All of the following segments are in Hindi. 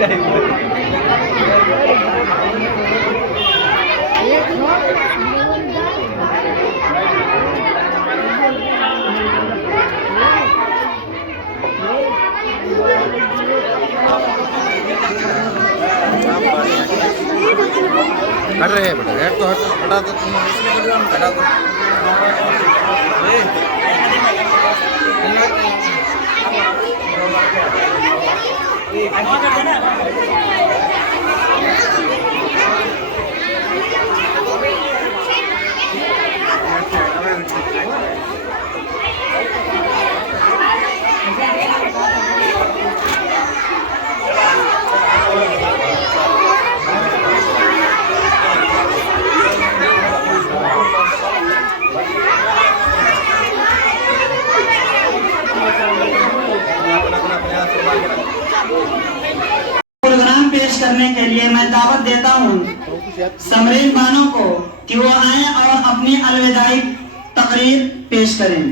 हट रहे हैं बेटा, एक तो हटा दो, हटा दो। प्रोग्राम पेश करने के लिए मैं दावत देता हूँ समरीन बानो को कि वो आए और अपनी अलविदाई तकरीर पेश करें।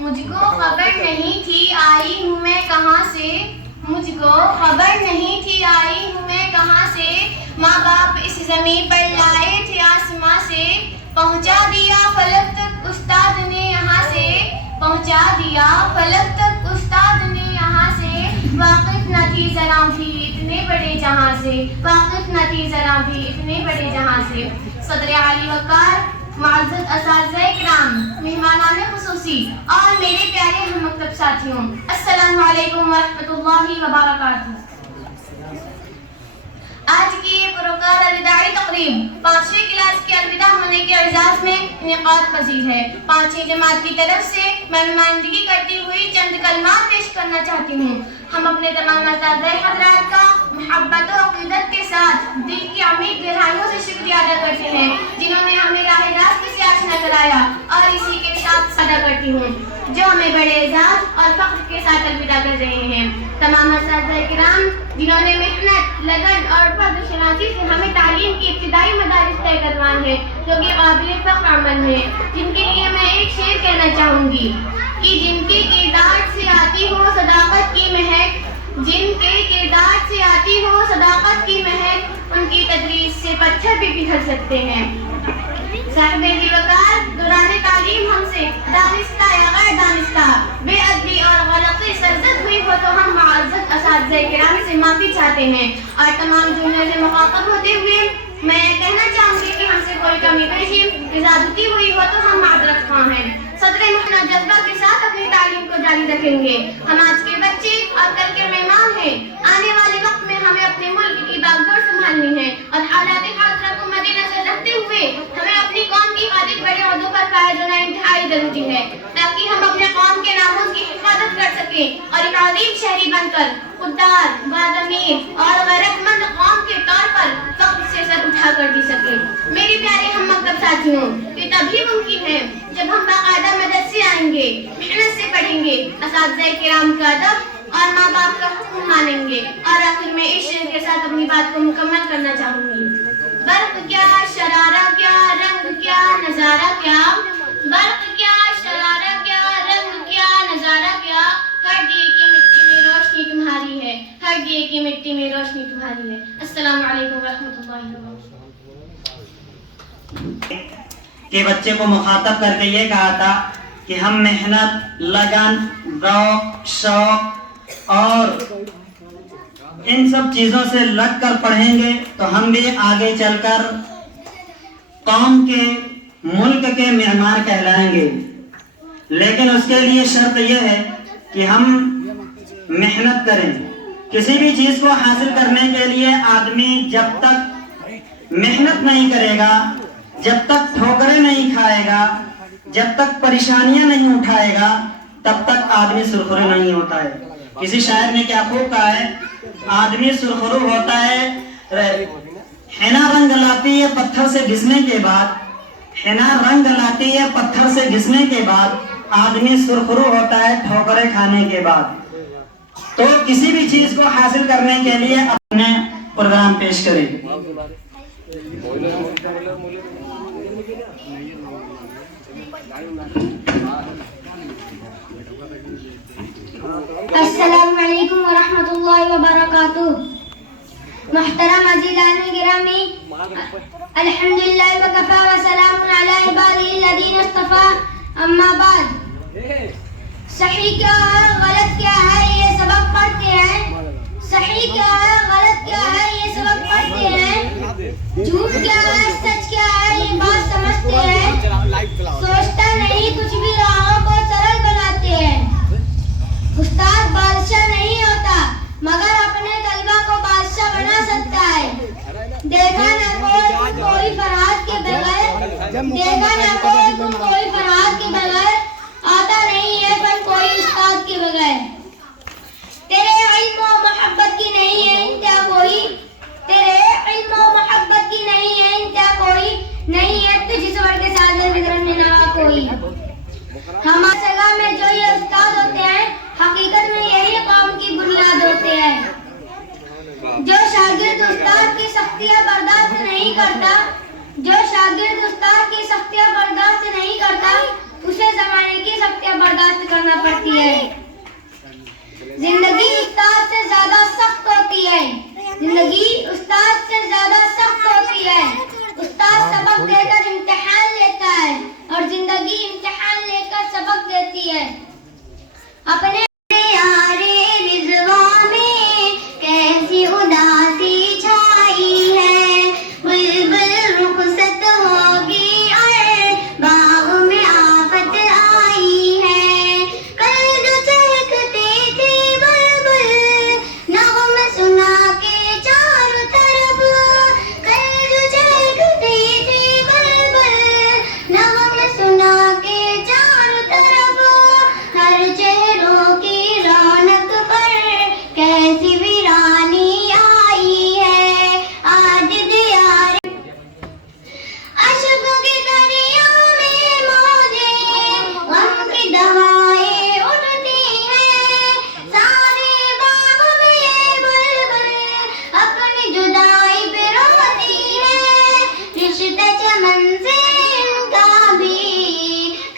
मुझको खबर नहीं थी आई हूँ मैं कहाँ से, मुझको खबर नहीं थी आई हूँ मैं कहाँ से, माँ बाप इस ज़मीन पर लाए थे आसमां से, पहुँचा दिया फलक तक उस्ताद ने यहाँ से, पहुँचा दिया फलक तक उस्ताद ने यहाँ से, वाकिफ न थी ज़रा भी इतने बड़े जहाँ से, वाकिफ न थी ज़रा भी इतने बड़े जहाँ से। सदर आली वक़ार, मुअज़्ज़ज़ असातिज़ा किराम, मेहमानाने खुसूसी और मेरे प्यारे हम मकतब साथियों, अस्सलामु अलैकुम वरहमतुल्लाहि वबरकातुहू। आज की ये पुरकार अलविदाई तकरीब 5वीं क्लास के अलविदा होने के एजाज़ में इनेकाद पजीर है। 5वीं जमात की तरफ से मैं नुमाइंदगी करती हुई चंद कलमात पेश करना चाहती हूँ। हम अपने तमाम असातिज़ा हज़रात का मोहब्बत और अक़ीदत के साथ दिल की अमीर गहराइयों से शुक्रिया अदा करते हैं जिन्होंने हमें राह रास्त से आशना कराया, और इसी के साथ अदा करती हूँ जो हमें बड़े एजाज़ और फ़ख्र के साथ अलविदा कर रहे हैं। तमाम असातिज़ा किराम जिन्होंने मेहनत, लगन और फर्ज़शनासी से हमें तालीम की इब्तिदाई मदारिस तय करवाए हैं जो कि काबिल फ़ख्र अमल है, जिनके लिए मैं एक शेर कहना चाहूँगी कि जिनके किरदार से आती हो सदाकत की महक, जिनके किरदार से आती हो सदाकत की महक, उनकी तदरीस से पत्थर भी पिघल सकते हैं। साहिब-ए-वक़ार दौरान तालीम हमसे दानिस्ता या गैर दानिस्ता बेअदबी और गलती सरजद हुई हो तो हम मुअज़्ज़ज़ असातिज़ा किराम से माफ़ी चाहते हैं, और तमाम जूनियर से मुखातब होते हुए मैं कहना चाहूँगी कि हमसे कोई कमी पेशी ज़्यादती हुई हो तो हम माज़रत ख़्वाह हैं। सदर मुहम्मद जज्बा के साथ अपनी तालीम को जारी रखेंगे। हम आज के बच्चे और कल के मेहमान हैं। आने वाले वक्त में हमें अपने मुल्क की बागडोर संभालनी है, और हालात हाज़िरा को मद्देनज़र रखते हुए हमें अपनी कौम की खातिर बड़े ओहदों पर फायज होना इंतहाई जरूरी है, ताकि हम अपने कौम के नामों की हिफाजत कर सकें और एक अज़ीम शहरी बनकर खुददार, बाज़मीर और गैरतमंद कौम के तौर पर फ़ख्र से सर उठा कर जी सकें। मेरे प्यारे हम मकतब साथियों, ये तभी मुमकिन है जब हम बाकायदा मदरसे आएंगे, मेहनत से पढ़ेंगे, असातिज़ा किराम का अदब और माँ बाप का हुक्म मानेंगे। और आखिर में इस शेर के साथ अपनी बात को मुकम्मल करना चाहूँगी। बर्क़ क्या, शरारा क्या, रंग क्या, नज़ारा क्या, बर्क़ क्या, शरारा क्या, रंग क्या, नज़ारा क्या, हर दिए की मिट्टी में रोशनी तुम्हारी है, हर दिए की मिट्टी में रोशनी तुम्हारी है। अस्सलामु अलैकुम वरहमतुल्लाहि वबरकातुहू। के बच्चे को मुखातब करके ये कहा था कि हम मेहनत, लगन, रौक, शौक और इन सब चीजों से लग कर पढ़ेंगे तो हम भी आगे चलकर कौम के, मुल्क के मेहमान कहलाएंगे। लेकिन उसके लिए शर्त यह है कि हम मेहनत करें। किसी भी चीज को हासिल करने के लिए आदमी जब तक मेहनत नहीं करेगा, जब तक ठोकरें नहीं खाएगा, जब तक परेशानियां नहीं उठाएगा, तब तक आदमी सुरखरू नहीं होता है। किसी शायर ने क्या खूब कहा है, आदमी सुरखरू होता है हिना रंग लाती है पत्थर से घिसने के बाद, हिना रंग लाती है पत्थर से घिसने के बाद, आदमी सुरखरू होता है ठोकरें खाने के बाद। तो किसी भी चीज को हासिल करने के लिए अपने प्रोग्राम पेश करें। अस्सलामु अलैकुम व रहमतुल्लाहि व बरकातुहू। मुहतरम अज़ीज़ान गिरामी, अल्हम्दुलिल्लाह व कफ़ा व सलामुन अला इबादिही लज़ीना इस्तफ़ा, अम्मा बाद। सही क्या है गलत क्या है ये सबक पढ़ते हैं। सही क्या है गलत क्या है ये सबक पढ़ते हैं। झूठ क्या है सच क्या है ये बात समझते हैं। सोचता नहीं कुछ भी राहों को सरल बनाते हैं। उस्ताद बादशाह नहीं होता मगर अपने तलबा को बादशाह बना सकता है। देखा ना कोई फरहाद के बगैर, देखा ना कोई फरहाद के बगैर आता नहीं है पर कोई उस्ताद के बगैर। तेरे इल्म और मोहब्बत की नहीं है इंतहा कोई, तेरे इल्म और मोहब्बत की नहीं है इंतहा कोई, नहीं है तुझ स्वर के साजन वितरण में नवा कोई। हमारे जगह में जो ये उस्ताद होते हैं हकीकत में यही कौम की बुनियाद होते हैं। जो शागिर्द उस्ताद की सख्तियां बर्दाश्त नहीं करता, जो शागिर्द उस्ताद की सख्तियां बर्दाश्त नहीं करता, उसे जमाने की सख्तियां बर्दाश्त करना पड़ती है। जिंदगी उस्ताद से ज्यादा सख्त होती है, जिंदगी उस्ताद से ज्यादा सख्त होती है। उस्ताद सबक देकर इम्तिहान लेता है और जिंदगी इम्तिहान लेकर सबक देती है। अपने यारे रिज़वा में कैसी उदासी छाई है, बुलबुल रुखसत होगी और बाग में आफत आई है। कल जो चहकते थे बुलबुल नग़म सुना के चारों तरफ, कल जो चहकते थे बुलबुल नग़म सुना के चारों तरफ, हर चेहरों की रौनक पर कैसी वीरानी आई है। आज दियार अश्क के दरिया में मौजे गम की दवाएं उठती हैं। सारे बाग में बुलबुल अपनी जुदाई पे रोती है। रिश्ता चमन से इनका भी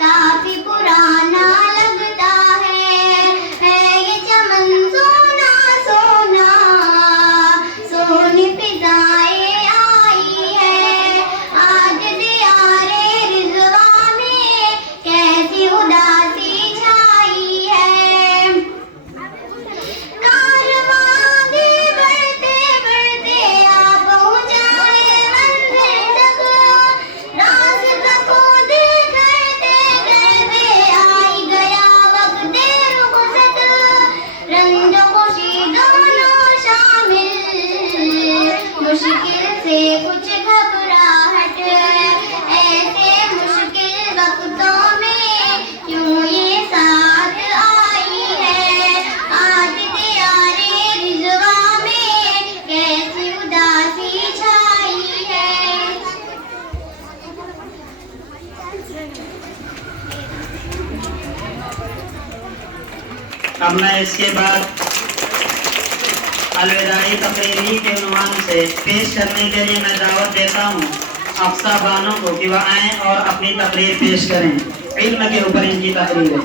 काफी पुराना लगता है ये चमन सोना सोना सोनी फिजाएं आई है। आज दियारे रिज़वा में कैसी उदासी छाई है। कारवां आगे बढ़ते बढ़ते आ पहुंचाए मंजिल तक, रास्ता को देखते कहते आई गया वक्त रुखसत। रंज खुशी दोनों शामिल, मुश्किल से कुछ घबराहट, ऐसे मुश्किल वक्तों में क्यों ये साथ आई है। आज दियारे रिज़वा में कैसी उदासी छाई है। अब मैं इसके बाद अलविदाई तकरीरी के उन्वान से पेश करने के लिए मैं दावत देता हूँ अफ़सा बानों को कि वह आएँ और अपनी तकरीर पेश करें। इल्म के ऊपर इनकी तकरीर है।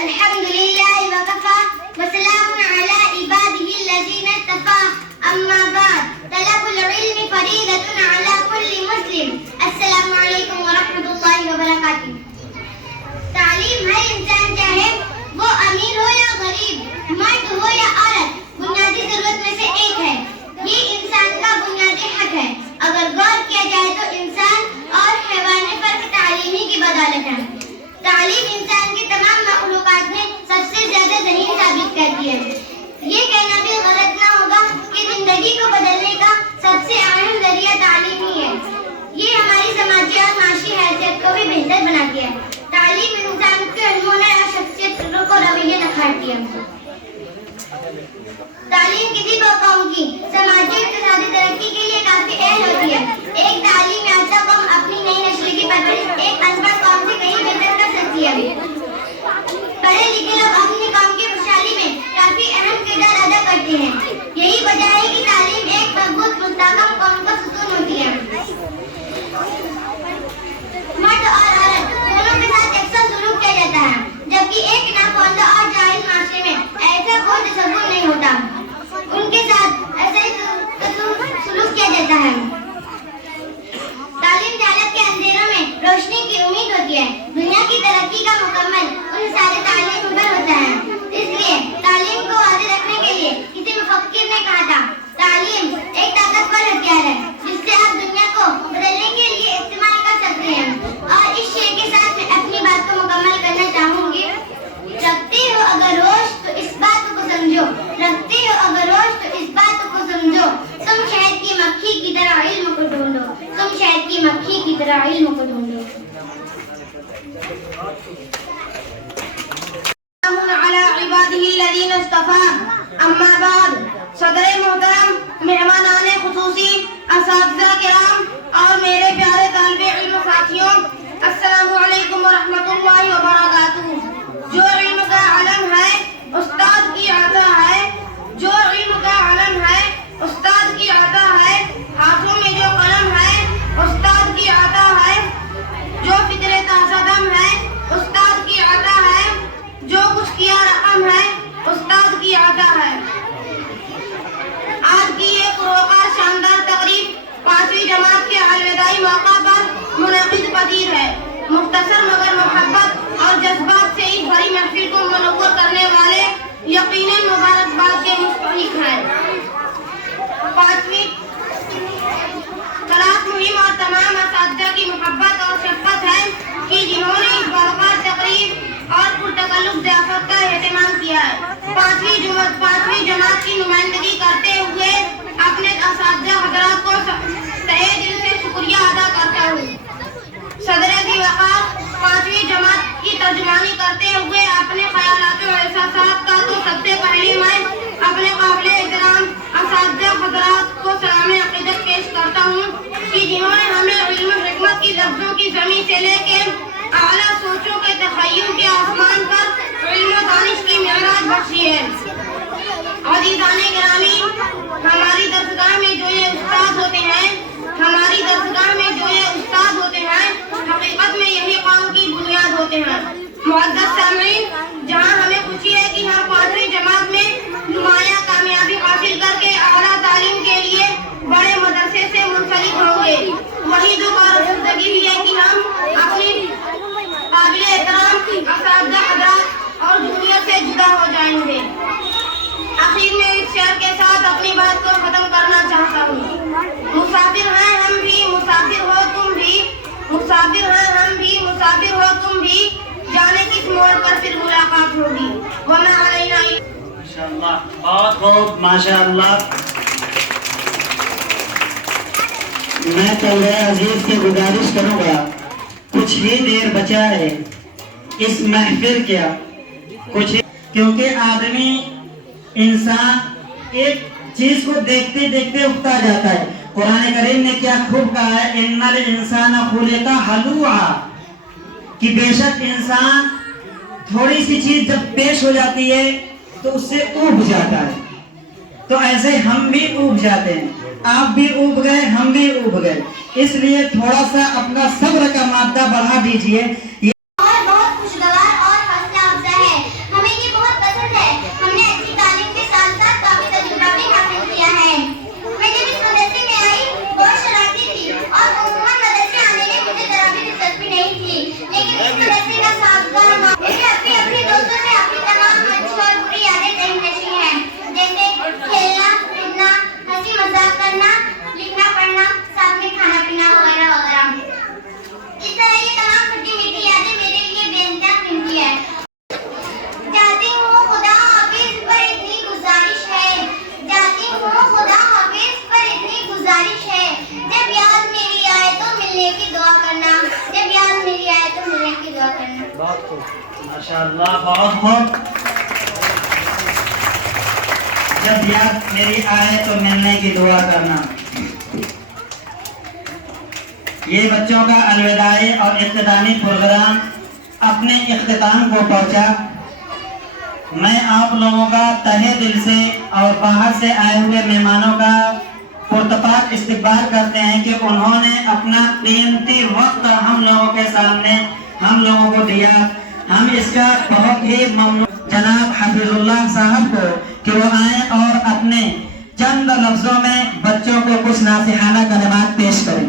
अल्हम्दुलिल्लाह व कफ़ा व सलामुन अला इबादिही लज़ीना इस्तफ़ा, अम्मा बाद। तलबुल इल्मी फरीदतुन अला कुल्ली मुस्लिम। अस्सलामु अलैकुम व रहमतुल्लाहि व बरकातुहू। तालीम हर इंसान चाहे वो अमीर हो या गरीब, मर्द हो या औरत, बुनियादी जरूरत में से एक है। ये इंसान का बुनियादी हक है। अगर गौर किया जाए तो इंसान और हैवान में फर्क तालीम ही की बदौलत है। तालीम इंसान की तमाम मखलूकात में सबसे ज्यादा ज़हीन साबित करती है। ये कहना भी गलत ना होगा कि जिंदगी को बदलने का सबसे अहम जरिया तालीम ही है। ये हमारी समाजी और माशी हैसियत को भी बेहतर बनाती है। तालीम इंसान के इल्म और तालीम किसी भी कौम की समाजी और इक़्तिसादी तरक्की के लिए काफी अहम होती है। एक तालीम याफ्ता कौम अपनी नई नस्ल की परवरिश एक अनपढ़ कौम से कहीं बेहतर कर सकती है। पढ़े लिखे लोग अपनी कौम की खुशहाली में काफी अहम किरदार अदा करते हैं। यही वजह है कि तालीम एक मजबूत मुस्तहकम कौम का सुतून होती है। मर्द और औरत दोनों के साथ यकसा सुलूक किया जाता है, जबकि एक नाखवानदा और जाहिल माशरे में ऐसा कोई तसव्वुर नहीं होता। उनके साथ ऐसा ही सुलूक किया जाता है। तालीम जालत के अंधेरों में रोशनी की उम्मीद होती है। दुनिया की तरक्की का मुकम्मल उन सारे तालीम पर होता है। इसलिए तालीम को आगे रखने के लिए किसी मुफक्किर ने कहा था, तालीम एक ताकतवर हथियार है जिससे आप दुनिया को बदलने के लिए इस्तेमाल कर सकते हैं। और इस शेर के साथ मैं अपनी बात को मुकम्मल करना चाहूंगी। रखते हो अगर होश तो इस बात को समझो, रखते हो अगर होश तो इस बात को समझो, तुम शहद की मक्खी की तरह इल्म को ढूंढो, तुम शहद की मक्खी की तरह इल्म को ढूंढो। अम्मा बाद, सदर मोहतरम, मेहमानान खुसूसी, असातिज़ा किराम और मेरे प्यारे तालिबे इल्म साथियों, अस्सलामु अलैकुम व रहमतुल्लाहि व बरकातुहू। जो इल्म का आलम है उस्ताद की अता है, जो इल्म का आलम है उस्ताद की अता है। हाथों में जो कलम है उस्ताद की अता है, जो फिक्रे ताज़ादम है उस्ताद की अता है, जो कुछ किया रकम है उस्ताद की अता है। आज की एक रोकार शानदार तकरीब 5वीं जमात के अलविदाई मौका पर मुनक़िद पजीर है। मुख्तसर मगर मोहब्बत और जज्बात से इस भरी महफिल को मनव्वर करने वाले यकीनन मुबारकबाद के मुस्तहिक हैं। 5वीं क्लास मुहिम और तमाम असातिज़ा की मोहब्बत और शफ़क़त है कि जिन्होंने इस बावकार तकरीब और पुरतकल्लुफ़ ज़ियाफ़त का एहतमाम किया है। 5वीं जमात की नुमाइंदगी करते हुए अपने असातिज़ा हज़रात को तहे दिल से शुक्रिया अदा करता हूँ। सदर वक़ार 5वीं जमात की तर्जुमानी करते हुए अपने ख़यालात और एहसासात का तो सबसे पहले मैं अपने काबिल एहतराम असातिज़ा हज़रात को सलाम अक़ीदत पेश करता हूँ कि जिन्होंने हमें इल्म हिकमत की लफ्ज़ों की ज़मीन से लेकर आला सोचों के तख़य्युल के आसमान पर इल्म दानिश की मेराज बख्शी है। अज़ीज़ाने गिरामी, हमारी दरगाह में जो ये उस्ताद होते हैं, हकीकत में यही कौम की बुनियाद होते हैं। मुअज़्ज़ज़ सामईन, जहाँ हमें खुशी है कि हम 5वीं जमात में नुमायाँ कामयाबी हासिल करके आला तालीम के लिए बड़े मदरसे से मुंसलिक होंगे, वही दुख और ज़िंदगी है कि हम अपनी काबिल एहतराम असातिज़ा हज़रात और जूनियर से जुदा हो जाएंगे। आखिर में इस शेर के साथ अपनी बात को खत्म करना चाहता हूँ। मुसाफिर हैं हम भी, मुसाफिर हो तुम भी, मुसाफिर हैं हम भी, मुसाफिर हो तुम भी, जाने किस मोड़ पर फिर मुलाकात होगी। वमा अलैना। माशाअल्लाह, बहुत खूब, माशाअल्लाह। मैं तलबे अजीज से गुजारिश करूँगा, कुछ ही देर बचा है इस महफिल क्या कुछ, क्योंकि आदमी इंसान एक चीज को देखते देखते उगता जाता है। कुरान करीम ने क्या खूब कहा है, इन्नल इंसान खुलिका हलुआ, कि बेशक इंसान थोड़ी सी चीज जब पेश हो जाती है तो उससे ऊब जाता है। तो ऐसे हम भी ऊब जाते हैं, आप भी ऊब गए, हम भी ऊब गए, इसलिए थोड़ा सा अपना सब्र का मात्रा बढ़ा दीजिए। बहुत खुशगवार और हौसला अफजा है, हमें ये बहुत पसंद है। हमने अच्छी तालीम के साथ साथ काफी तजुर्बा भी हासिल किया है। मैं जब इस मदरसे में आई बहुत शरारती थी और उम्मन मदरसे आने में मुझे जरा भी दिलचस्पी नहीं थी, लेकिन इस मदरसे का साथगार मुझे अपने दोस्तों से अपनी तमाम अच्छी और बुरी यादें नशीं हैं, जैसे खेलना कूदना, हंसी मजाक करना, लिखना पढ़ना, साथ में खाना पीना वगैरह वगैरह। इस तरह ये तमाम खट्टी मीठी यादें मेरे लिए बेइंतहा कीमती है। जाती हूँ खुदा हाफिज पर इतनी गुजारिश है, जाती हूँ खुदा हाफिज पर इतनी गुजारिश है, जब याद मेरी आए तो मिलने की दुआ करना, जब याद मेरी आए तो मिलने की दुआ करना। बहुत खूब, माशाअल्लाह, बहुत खूब। जब याद मेरी आए तो मिलने की दुआ करना। ये बच्चों का अलविदाई और इख्तितामी प्रोग्राम अपने इख्तिताम को पहुंचा। मैं आप लोगों का तहे दिल से और बाहर से आए हुए मेहमानों का पुरतपाक इस्तकबाल करते हैं कि उन्होंने अपना कीमती वक्त हम लोगों के सामने हम लोगों को दिया। हम इसका बहुत ही ममनून जनाब हफीजुल्लाह साहब को कि वो आए और अपने चंद लफ्जों में बच्चों को कुछ नासिहाना कलिमात पेश करें।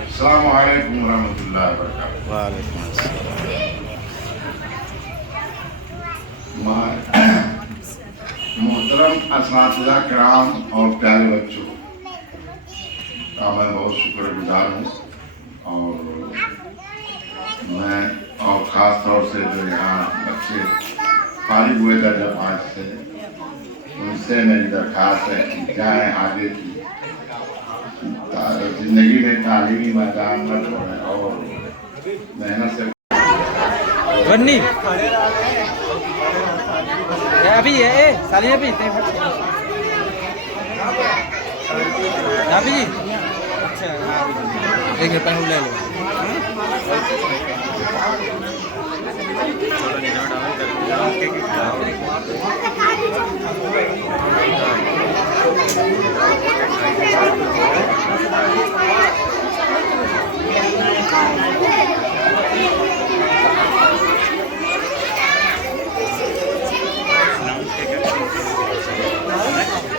अस्सलामु अलैकुम रहमतुल्लाहि व बरकातुहू। वालेकुम अस्सलाम। मोहतरम असातिज़ा किराम और प्यारे बच्चों का मैं बहुत शुक्रगुजार हूँ। और मैं और ख़ास तौर से जो यहाँ बच्चे फारिग हुए दर्जा 5 से, उनसे मेरी दरख्वास्त है कि जाएँ आगे की ज़िंदगी में तालीमी मैदान में छोड़ें और मेहनत से बन्नी अभी ये साली अभी जी अच्छा एक पैसे ले लो। Thank you.